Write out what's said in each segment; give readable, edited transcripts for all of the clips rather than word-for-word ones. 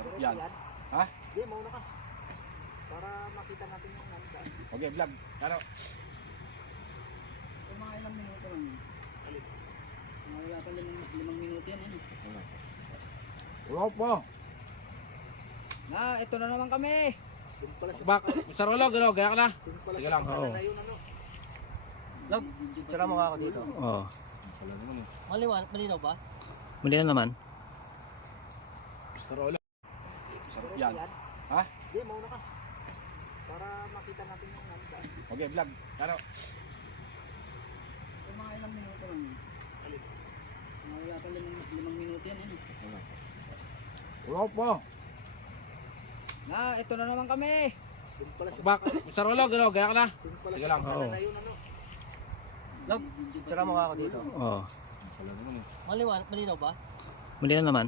Sarap yan. Ha? Hindi, mauna ka. Para makita natin yung nandaan. Okay, vlog. Ano? Kung mga ilang minuto lang yun. Alin? Mga wala pa limang minuto yan. Ano? Wala po. Na, ito na naman kami. Doon pala sa Bak, Mr. Rolo, gano'n, gaya ka na. Doon pala Sige sa lang, pakanan oo. na yun, ano. Log, Tsaka mukha ako dito. Oo. Malinaw ba? Muli na naman. Mr. Rolo. Sarap yan. Ha? Hindi, mauna ka. Para makita natin yung nandaan. Okay, vlog. Ano? Kung mga ilang minuto lang yun. Alin? Mga wala pa limang minuto yan. Ano? Wala po. Na, ito na naman kami. Doon pala sa Bak, Mr. Rolo, gano'n, gaya ka na. Doon pala Sige sa lang, pakanan oo. na yun, ano. Log, Tsaka mukha ako dito. Oo. Malinaw ba? Muli na naman.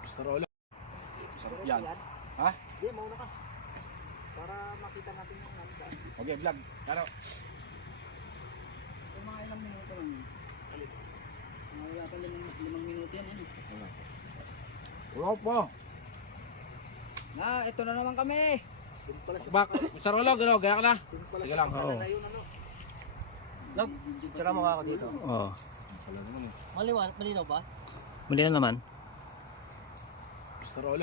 Mr. Rolo. Sarap yan. Ha? Hindi, mauna ka. Para makita natin yung nandaan. Okay, vlog. Ano? Kung mga ilang minuto lang yun. Alin? Mga wala pa limang minuto yan. Ano? Wala po. Na, ito na naman kami. Doon pala sa Bak, Mr. Rolo, gano'n, gaya ka na. Doon pala Sige sa lang, pakanan oo. na yun, ano. Log, Tsaka mukha ako dito. Oo. malinaw ba? Muli na naman. Mr. Rolo.